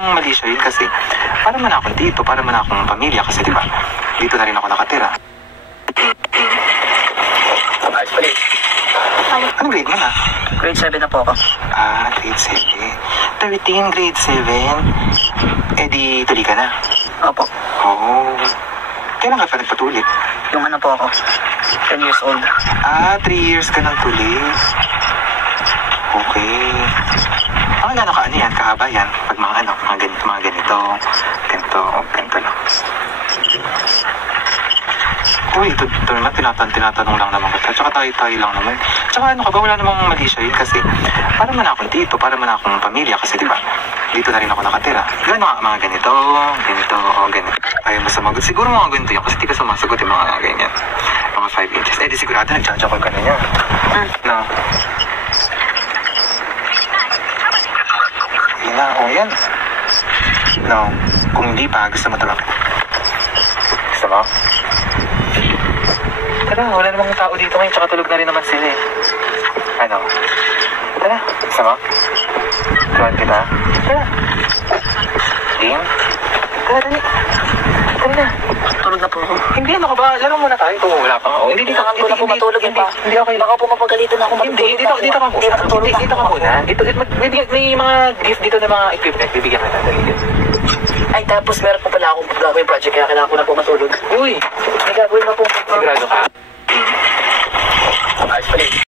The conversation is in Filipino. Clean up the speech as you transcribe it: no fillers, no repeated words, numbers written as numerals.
namang mali siya yun kasi para man akong dito, para man akong pamilya kasi diba, dito na rin ako nakatira. Ayos pala. Anong grade mo na? Grade 7 na po ako. Grade 7. 13, grade 7. Eh di tuloy ka na. Opo. Oo. Kailan ka pa nagpatuloy? Yung ano po ako, 10 years old. 3 years ka nang tuloy. Okay. Gano'n ka, ano yan, kahaba yan? Pag mga ganito, ganito lang. Uy, ito naman, tinatanong lang naman kita. Tsaka tayo lang naman. Tsaka ano ka ba, wala namang mali siya yun kasi para man akong dito, para man akong pamilya kasi diba, dito na rin ako nakatira. Gano'n ka, mga ganito, ganito. Ayaw mo sumagot. Siguro mga ganito yan kasi di ka sumasagot yung mga ganyan. Mga 5 inches. Eh, di sigurado nagtsatsakoy ka na yan. No? Yan. No. Kung hindi pa, gusto mo talaga. Gusto mo? Tara, wala namang tao dito ngayon, tsaka tulog na rin naman sila eh. Ano? Tara, gusto mo? Tuwan kita? Tara. Game? Tara, dali. Tara na. Tulog na po ako. Hindi, ano ka ba? Laro muna tayo. Wala pa nga. Hindi, dito ka na po matulog yung pa. Hindi, okay. Baka po mapagalitan ako matulog. Hindi, dito ka muna. Dito ka muna. May mga gift dito na mga equipment. Bibigyan ka na. Dali. Ay, tapos meron pa pala akong gagawin project kaya kailangan ko na po matulog. Uy! May gagawin na po. Sigurado ka? Ayos pala.